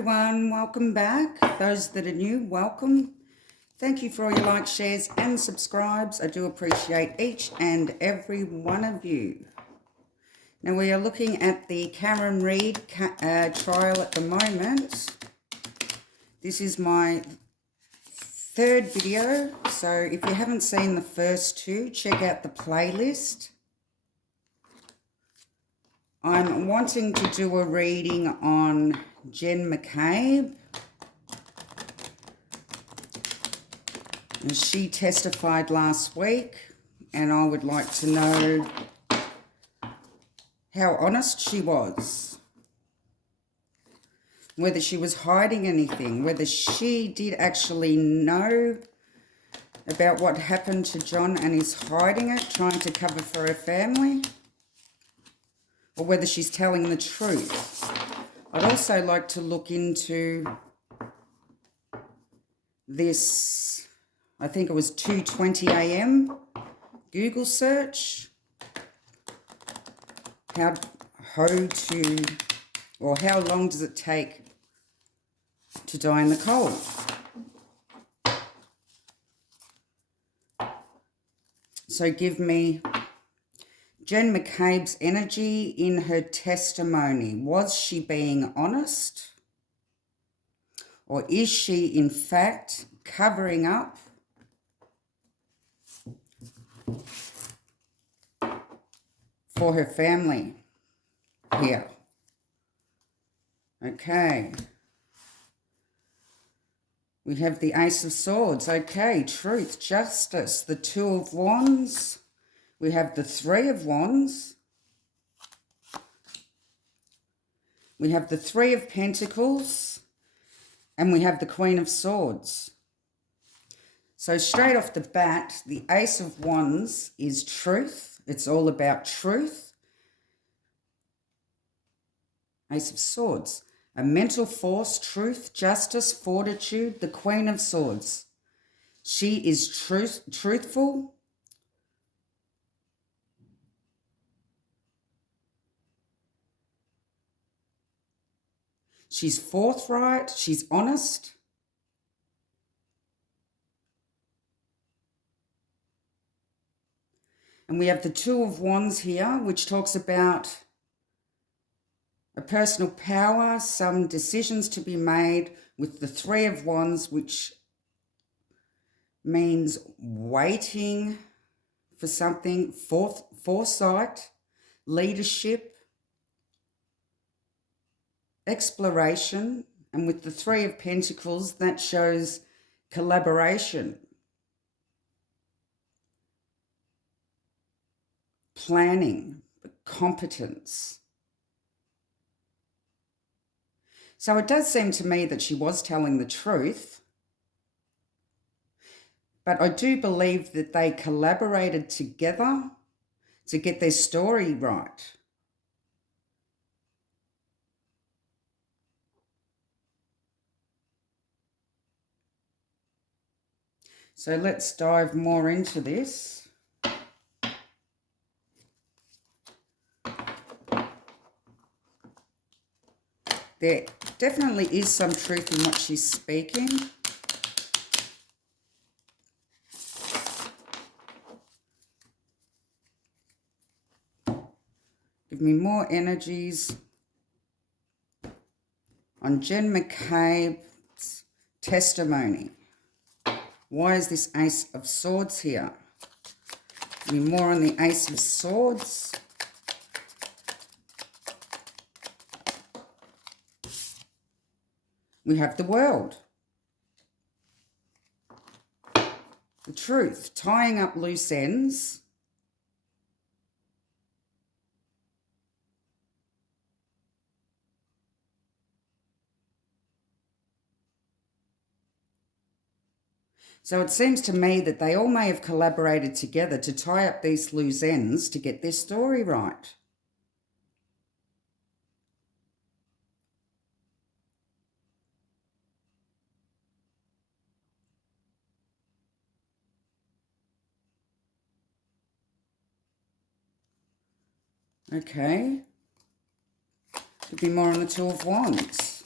everyone, welcome back. Those that are new, welcome. Thank you for all your likes, shares and subscribes. I do appreciate each and every one of you. Now we are looking at the Karen Reid trial at the moment. This is my third video, so if you haven't seen the first two, check out the playlist. I'm wanting to do a reading on Jenn McCabe. And she testified last week, and I would like to know how honest she was. Whether she was hiding anything, whether she did actually know about what happened to John and is hiding it, trying to cover for her family, or whether she's telling the truth. I'd also like to look into this, I think it was 2:20 a.m. Google search. How long does it take to die in the cold? So give me Jenn McCabe's energy in her testimony. Was she being honest? Or is she in fact covering up for her family here? Okay. We have the Ace of Swords. Okay, truth, justice, the Two of Wands. We have the Three of Wands. We have the Three of Pentacles. And we have the Queen of Swords. So straight off the bat, the Ace of Wands is truth. It's all about truth. Ace of Swords. A mental force, truth, justice, fortitude, the Queen of Swords. She is truthful. She's forthright, she's honest. And we have the Two of Wands here, which talks about a personal power, some decisions to be made, with the Three of Wands, which means waiting for something, foresight, leadership, exploration. And with the Three of Pentacles, that shows collaboration, planning, competence. So it does seem to me that she was telling the truth, but I do believe that they collaborated together to get their story right. So let's dive more into this. There definitely is some truth in what she's speaking. Give me more energies on Jenn McCabe's testimony. Why is this Ace of Swords here? Give me more on the Ace of Swords. We have the World. The truth, tying up loose ends. So it seems to me that they all may have collaborated together to tie up these loose ends to get their story right. Okay. Could be more on the Two of Wands.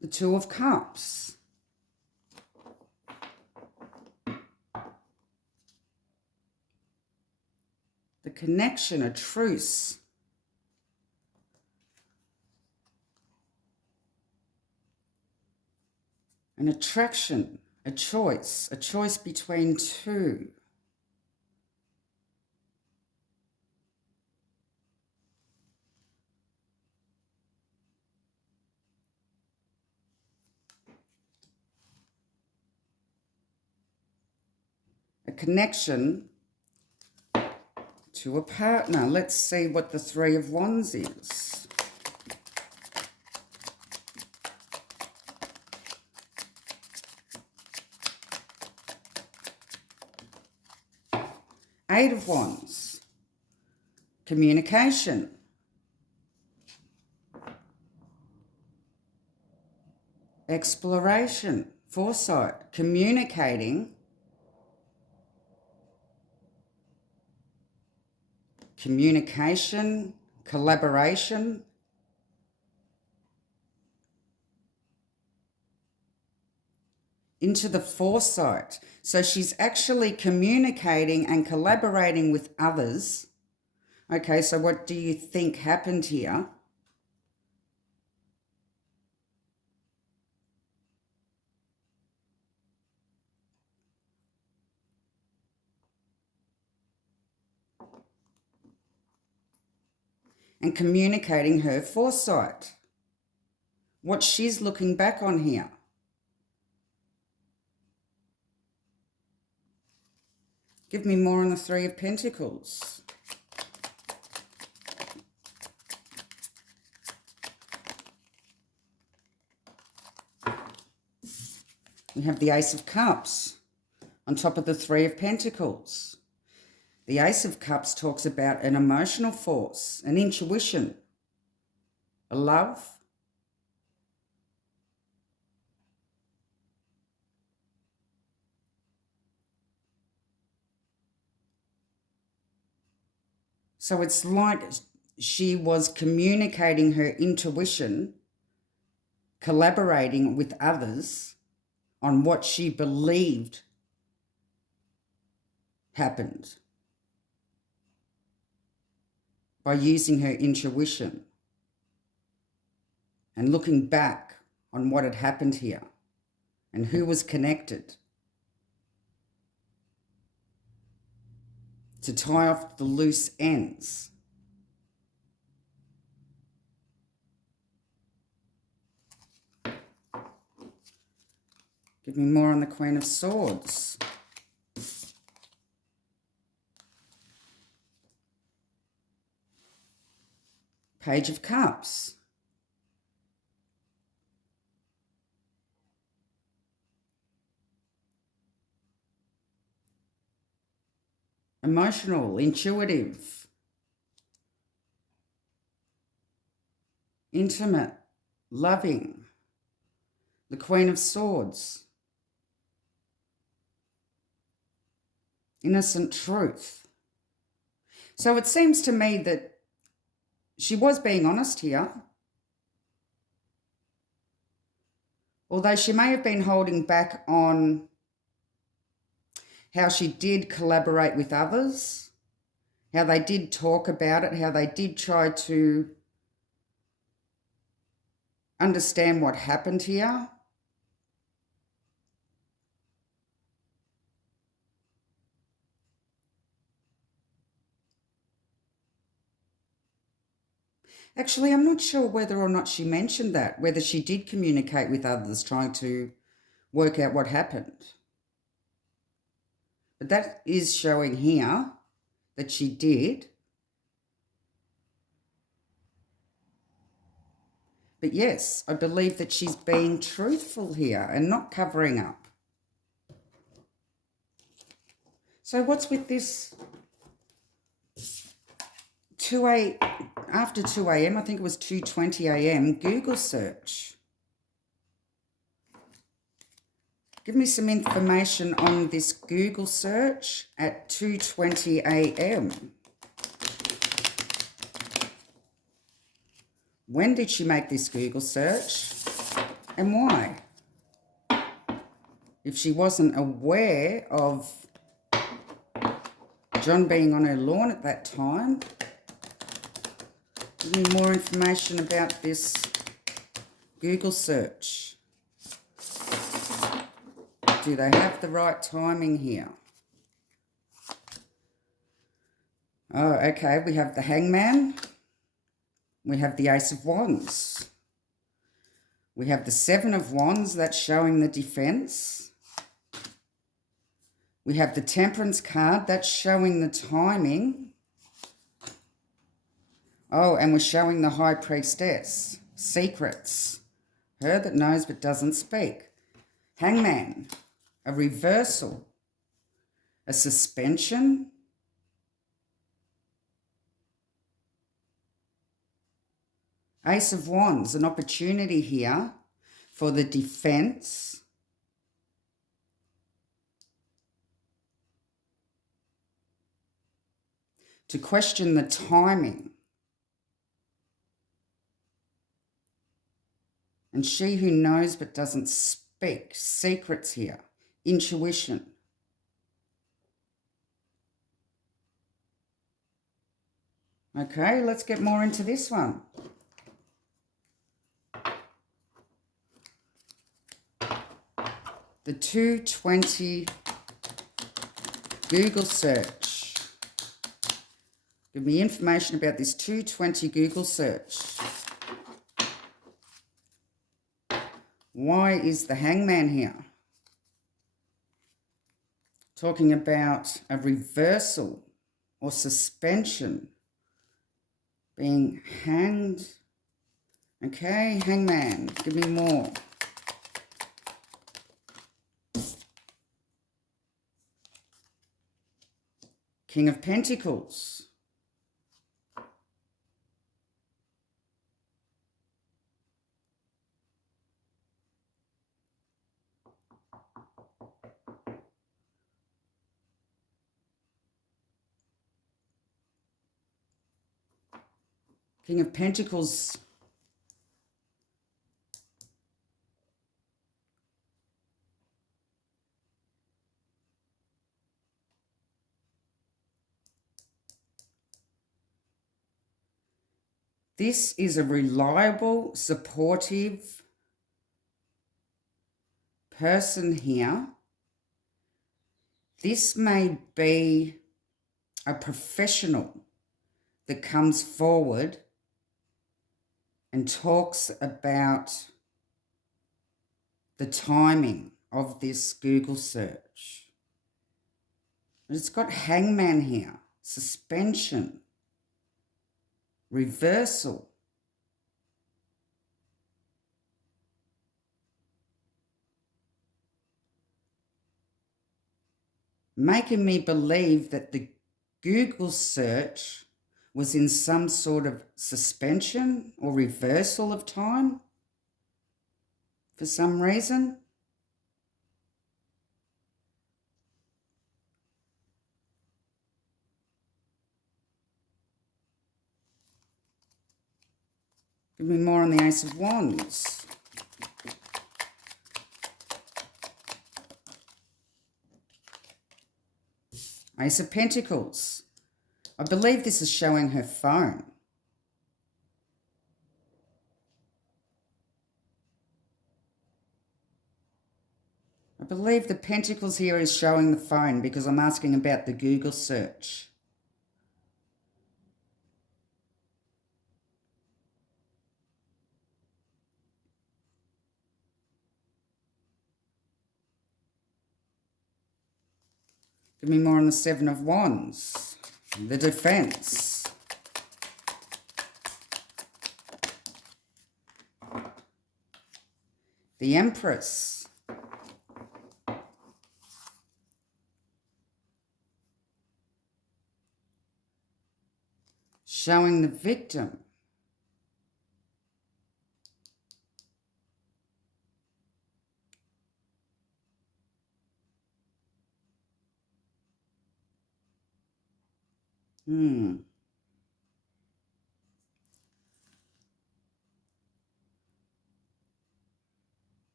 the Two of Cups. The connection, a truce. An attraction, a choice between two. A connection to a partner. Let's see what the Three of Wands is. Eight of Wands. Communication. Exploration. Foresight. Communicating. Communication. Collaboration. Into the foresight. So she's actually communicating and collaborating with others. Okay, so what do you think happened here? And communicating her foresight. What she's looking back on here. Give me more on the Three of Pentacles. We have the Ace of Cups on top of the Three of Pentacles. The Ace of Cups talks about an emotional force, an intuition, a love. So it's like she was communicating her intuition, collaborating with others on what she believed happened by using her intuition and looking back on what had happened here and who was connected to tie off the loose ends. Give me more on the Queen of Swords. Page of Cups. Emotional, intuitive, intimate, loving. The Queen of Swords. Innocent truth. So it seems to me that she was being honest here. Although she may have been holding back on how she did collaborate with others, how they did talk about it, how they did try to understand what happened here. Actually, I'm not sure whether or not she mentioned that, whether she did communicate with others trying to work out what happened. But that is showing here that she did. But yes, I believe that she's being truthful here and not covering up. So what's with this after 2 a.m., I think it was 2:20 a.m., Google search? Give me some information on this Google search at 2:20 a.m. When did she make this Google search? And why? If she wasn't aware of John being on her lawn at that time, give me more information about this Google search. Do they have the right timing here? Oh, okay, we have the Hangman. We have the Ace of Wands. We have the Seven of Wands, that's showing the defense. We have the Temperance card, that's showing the timing. Oh, and we're showing the High Priestess, secrets. Her that knows but doesn't speak. Hangman, a reversal, a suspension. Ace of Wands, an opportunity here for the defense. To question the timing. And she who knows but doesn't speak, secrets here, intuition. Okay, let's get more into this one. The 220 Google search. Give me information about this 220 Google search. Why is the Hangman here? Talking about a reversal or suspension. Being hanged. Okay, Hangman, give me more. King of Pentacles. King of Pentacles. This is a reliable, supportive person here. This may be a professional that comes forward and talks about the timing of this Google search. But it's got Hangman here, suspension, reversal. Making me believe that the Google search was in some sort of suspension or reversal of time for some reason. Give me more on the Ace of Wands. Ace of Pentacles. I believe this is showing her phone. I believe the Pentacles here is showing the phone because I'm asking about the Google search. Give me more on the Seven of Wands. The defense. The Empress. Showing the victim.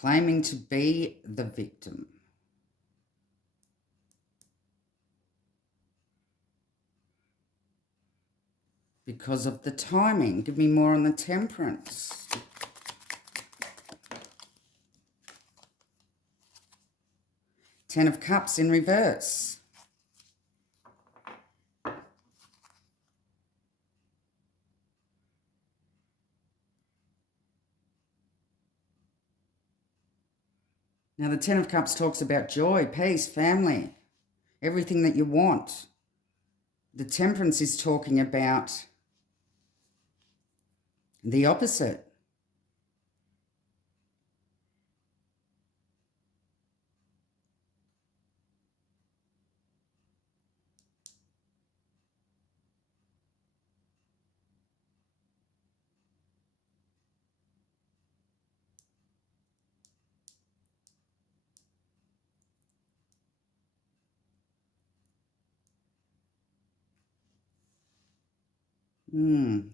claiming to be the victim. Because of the timing. Give me more on the Temperance. Ten of Cups in reverse. Now, the Ten of Cups talks about joy, peace, family, everything that you want. The Temperance is talking about the opposite.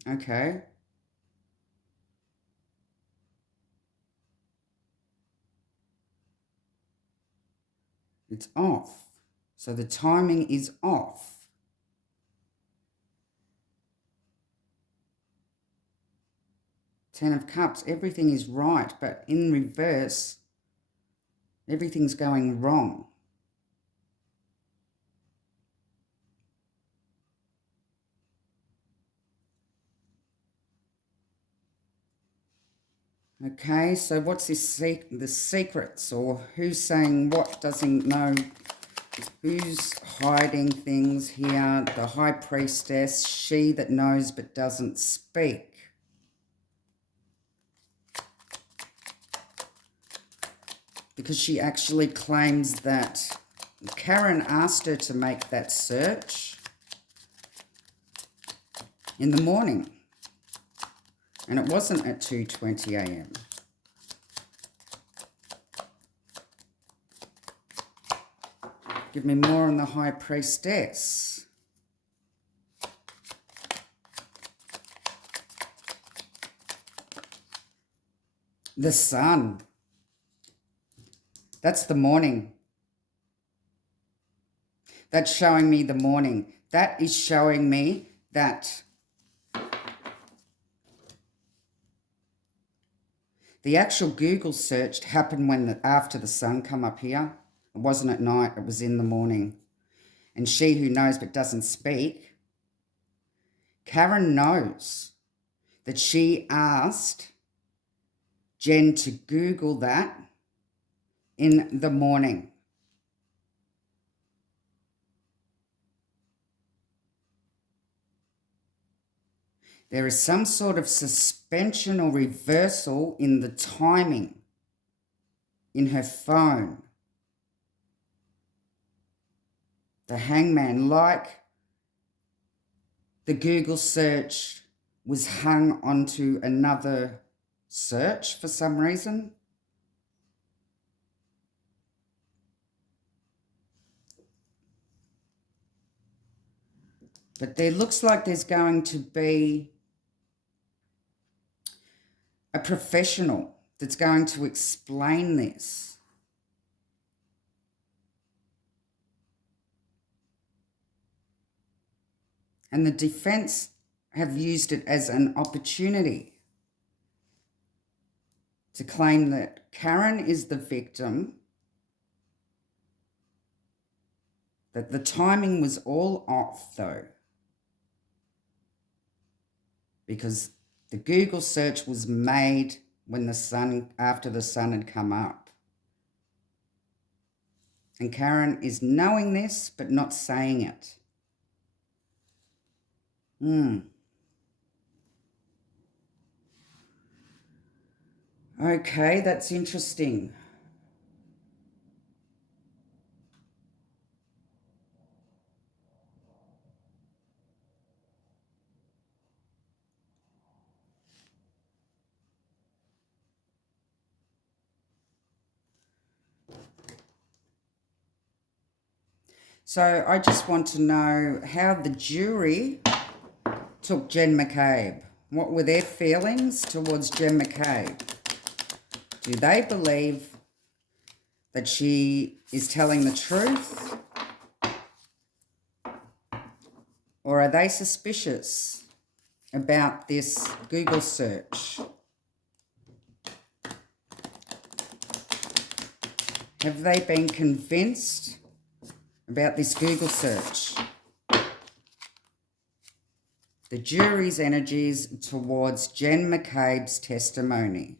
Okay. It's off. So the timing is off. Ten of Cups, everything is right, but in reverse, everything's going wrong. Okay, so what's this the secrets, or who's saying what, doesn't know, who's hiding things here? The High Priestess, she that knows but doesn't speak. Because she actually claims that Karen asked her to make that search in the morning. And it wasn't at 2:20 a.m. Give me more on the High Priestess. The Sun. That's the morning. That's showing me the morning. That is showing me that the actual Google search happened when after the sun come up here. It wasn't at night, it was in the morning. And she who knows but doesn't speak, Karen knows that she asked Jen to Google that in the morning. There is some sort of suspension or reversal in the timing in her phone. The Hangman, like the Google search was hung onto another search for some reason. But there looks like there's going to be a professional that's going to explain this. And the defense have used it as an opportunity to claim that Karen is the victim, that the timing was all off though, because the Google search was made when the sun, after the sun had come up. And Karen is knowing this, but not saying it. Okay, that's interesting. So I just want to know how the jury took Jenn McCabe. What were their feelings towards Jenn McCabe? Do they believe that she is telling the truth? Or are they suspicious about this Google search? Have they been convinced about this Google search? The jury's energies towards Jenn McCabe's testimony.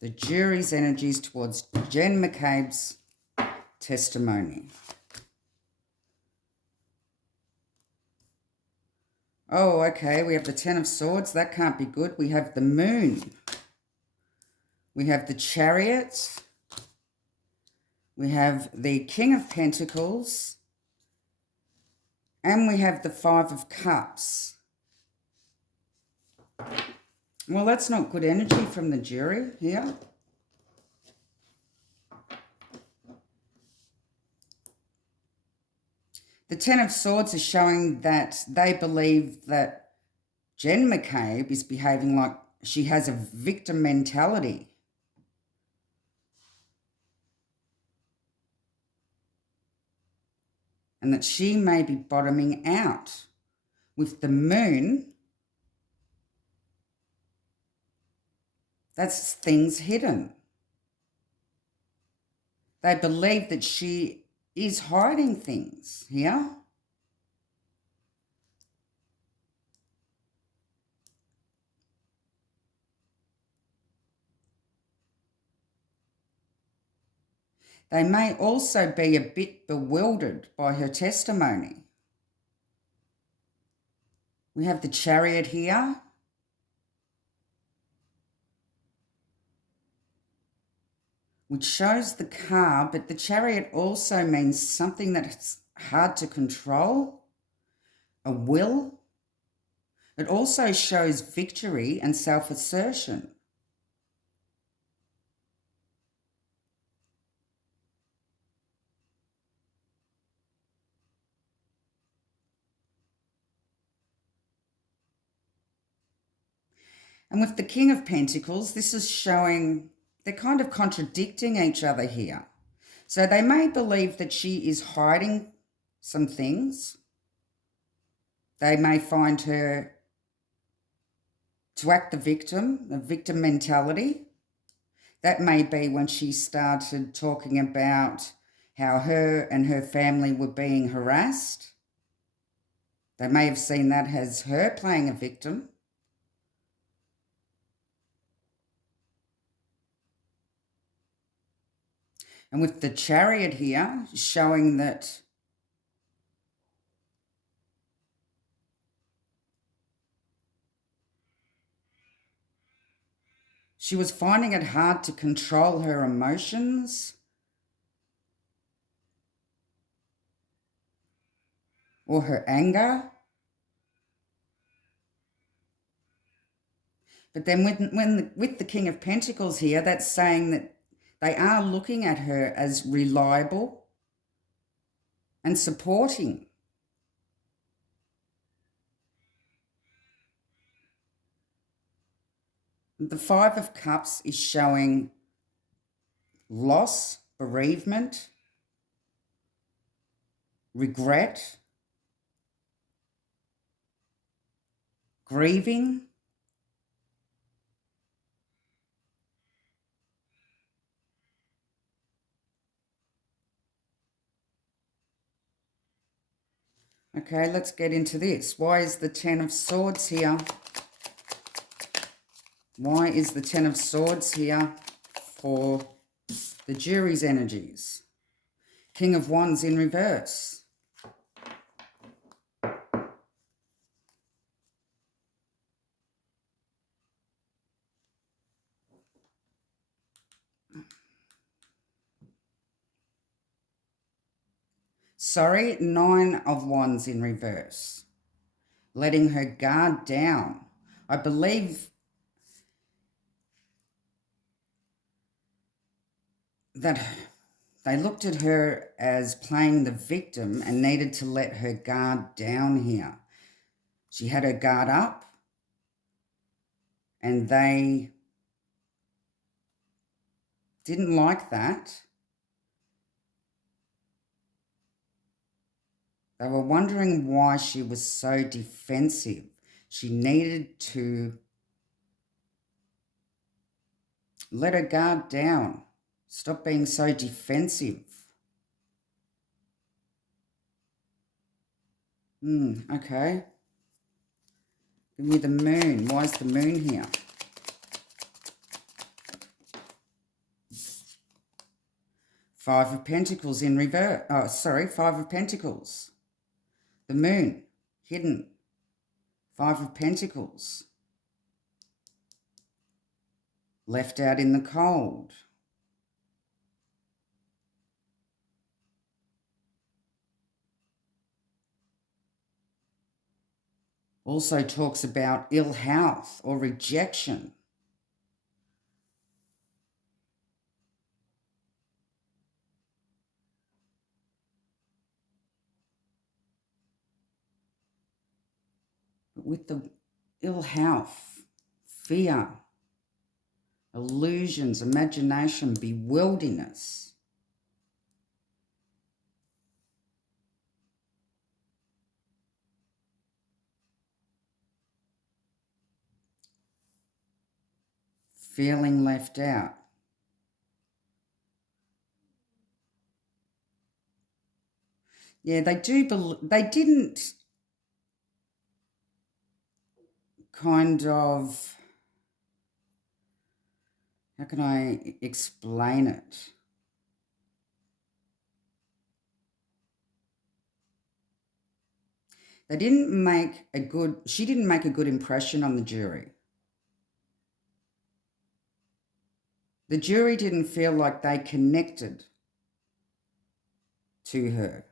The jury's energies towards Jenn McCabe's testimony. Oh, okay, we have the Ten of Swords. That can't be good. We have the Moon. We have the Chariot. We have the King of Pentacles. And we have the Five of Cups. Well, that's not good energy from the jury here. The Ten of Swords is showing that they believe that Jenn McCabe is behaving like she has a victim mentality. And that she may be bottoming out. With the Moon, that's things hidden. They believe that she is hiding things here. They may also be a bit bewildered by her testimony. We have the Chariot here. Which shows the car, but the Chariot also means something that's hard to control, a will. It also shows victory and self-assertion. And with the King of Pentacles, this is showing they're kind of contradicting each other here. So they may believe that she is hiding some things. They may find her to act the victim mentality. That may be when she started talking about how her and her family were being harassed. They may have seen that as her playing a victim. And with the Chariot here, showing that she was finding it hard to control her emotions or her anger. But then with the King of Pentacles here, that's saying that they are looking at her as reliable and supporting. The Five of Cups is showing loss, bereavement, regret, grieving. Okay, let's get into this. Why is the Ten of Swords here? Why is the Ten of Swords here for the jury's energies? King of Wands in reverse. Sorry, Nine of Wands in reverse. Letting her guard down. I believe that they looked at her as playing the victim and needed to let her guard down here. She had her guard up and they didn't like that. They were wondering why she was so defensive. She needed to let her guard down. Stop being so defensive. Okay. Give me the moon. Why is the moon here? Five of Pentacles in reverse. Oh, sorry, Five of Pentacles. The moon, hidden. Five of Pentacles. Left out in the cold. Also talks about ill health or rejection. But with the ill health, fear, illusions, imagination, bewilderness. Feeling left out. Yeah, they didn't kind of, how can I explain it? She didn't make a good impression on the jury. The jury didn't feel like they connected to her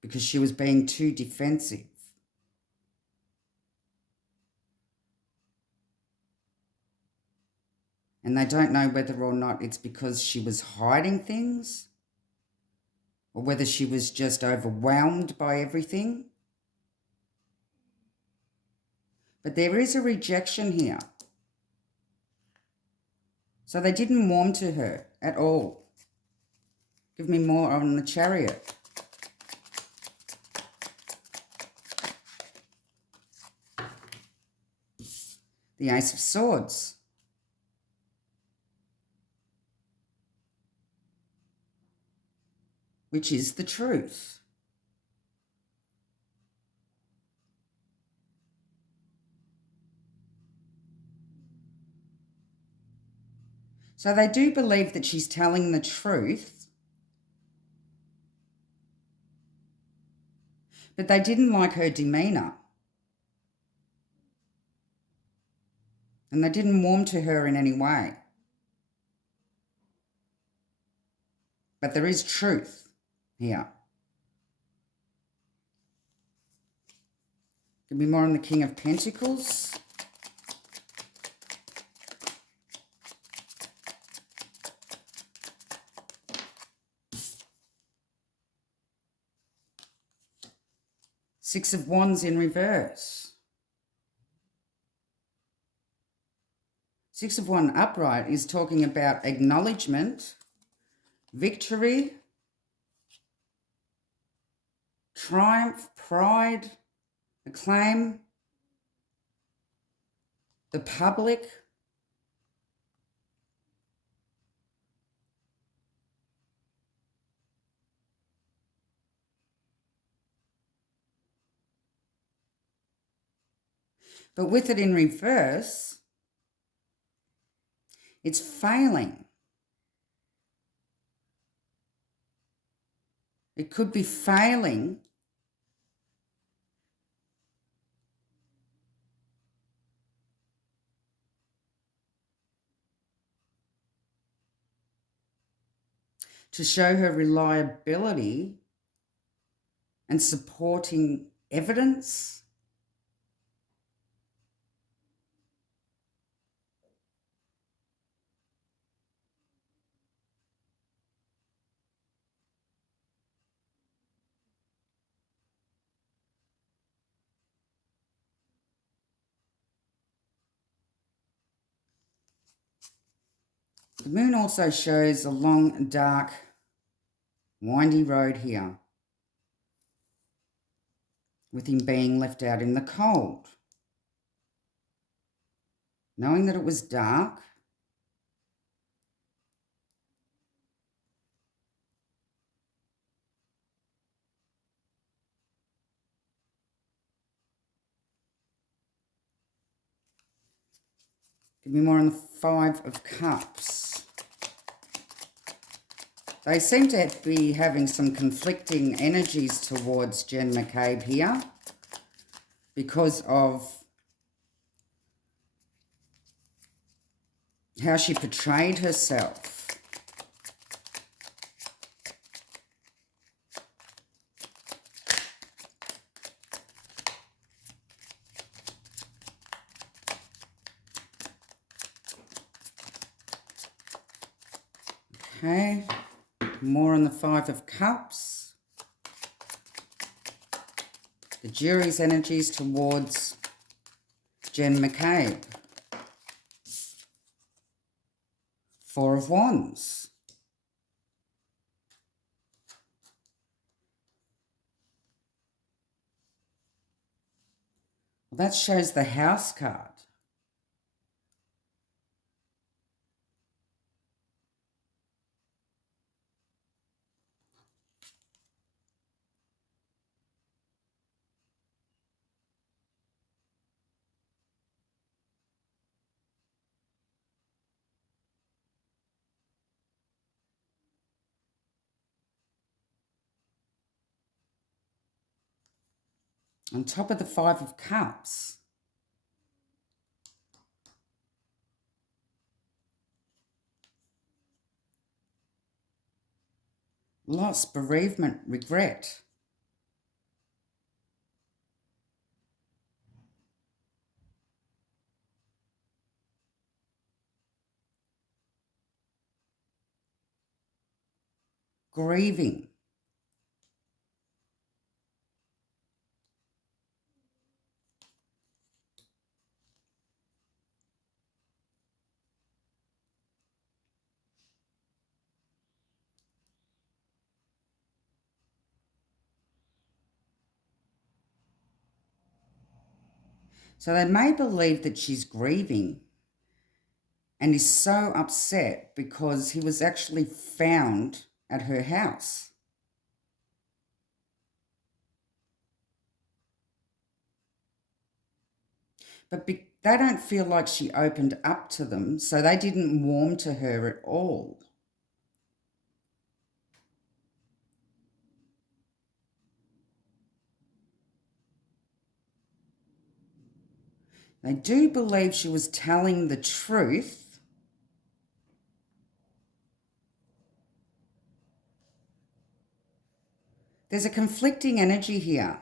because she was being too defensive. And they don't know whether or not it's because she was hiding things or whether she was just overwhelmed by everything. But there is a rejection here. So they didn't warm to her at all. Give me more on the Chariot. The Ace of Swords. Which is the truth. So they do believe that she's telling the truth, but they didn't like her demeanour. And they didn't warm to her in any way. But there is truth here. Give me more on the King of Pentacles. Six of Wands in reverse. Six of Wands upright is talking about acknowledgement, victory, triumph, pride, acclaim, the public. But with it in reverse, it's failing. It could be failing to show her reliability and supporting evidence. The moon also shows a long, dark, windy road here, with him being left out in the cold. Knowing that it was dark, give me more on the Five of Cups. They seem to be having some conflicting energies towards Jenn McCabe here because of how she portrayed herself. Okay, more on the Five of Cups. The jury's energies towards Jenn McCabe. Four of Wands. Well, that shows the House card. On top of the Five of Cups, loss, bereavement, regret. Grieving. So they may believe that she's grieving and is so upset because he was actually found at her house. But they don't feel like she opened up to them, so they didn't warm to her at all. They do believe she was telling the truth. There's a conflicting energy here.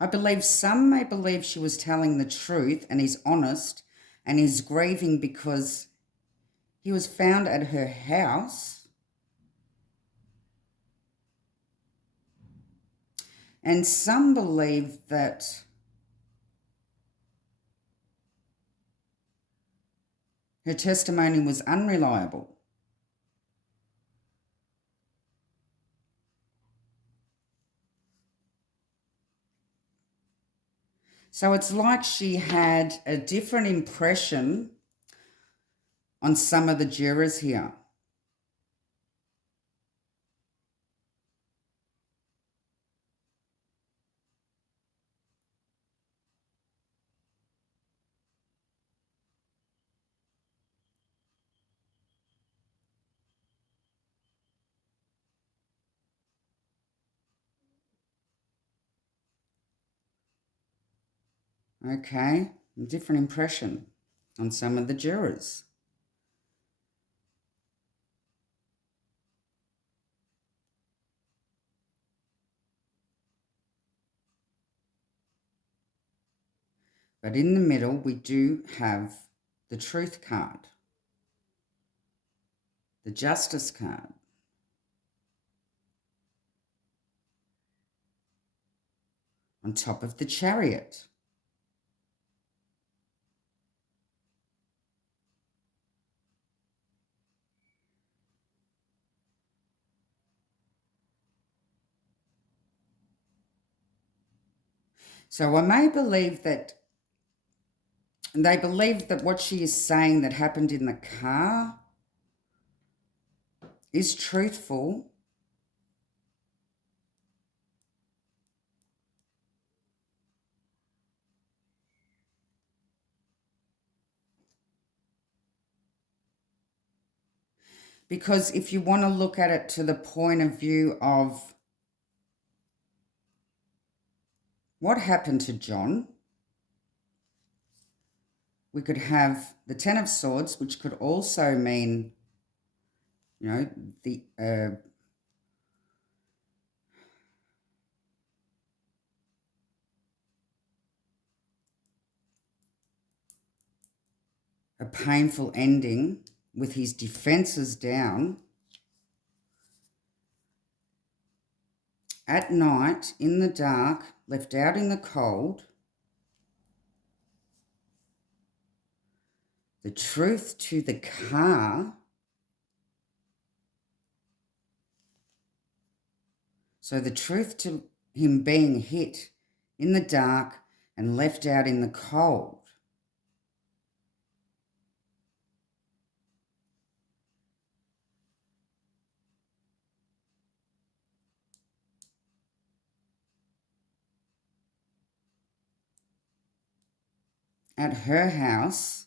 I believe some may believe she was telling the truth and is honest and is grieving because he was found at her house. And some believe that her testimony was unreliable. So it's like she had a different impression on some of the jurors here. Okay, a different impression on some of the jurors. But in the middle, we do have the Truth card, the Justice card, on top of the Chariot. So I may believe that they believe that what she is saying that happened in the car is truthful, because if you want to look at it to the point of view of what happened to John, we could have the Ten of Swords, which could also mean, the a painful ending with his defenses down. At night, in the dark, left out in the cold, the truth to the car. So the truth to him being hit in the dark and left out in the cold. At her house,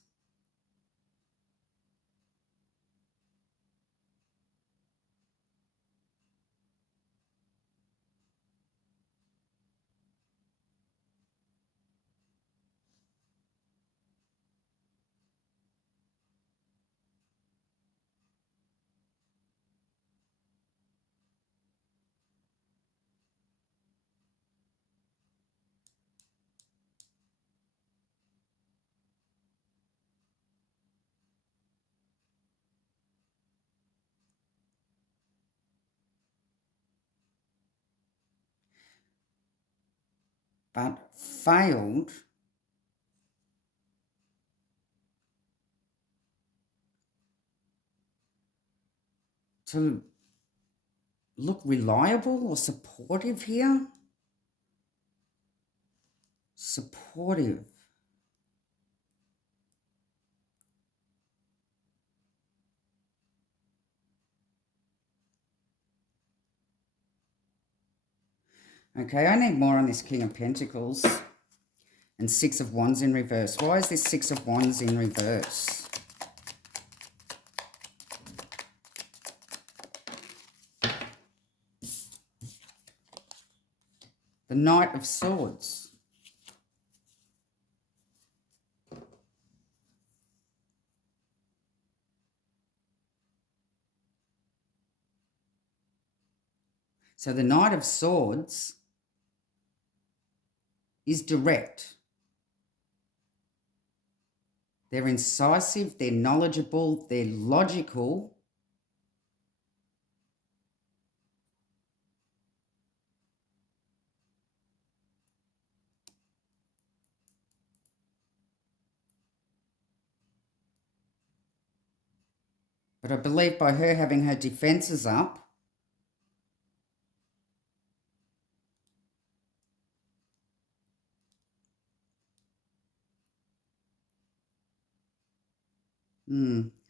but failed to look reliable or supportive here. Supportive. Okay, I need more on this King of Pentacles and Six of Wands in reverse. Why is this Six of Wands in reverse? The Knight of Swords. So the Knight of Swords is direct. They're incisive, they're knowledgeable, they're logical. But I believe by her having her defences up,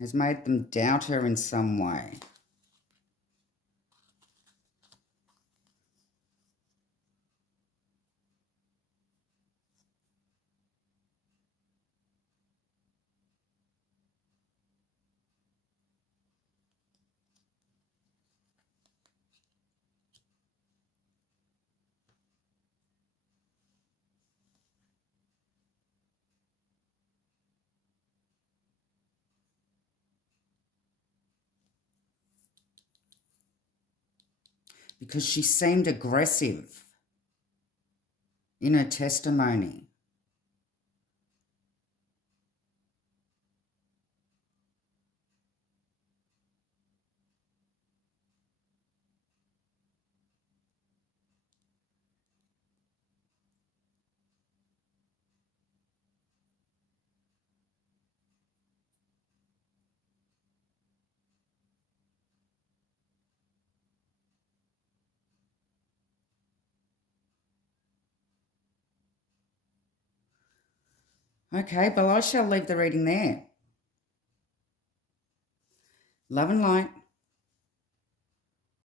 has made them doubt her in some way. Because she seemed aggressive in her testimony. Okay, well, I shall leave the reading there. Love and light.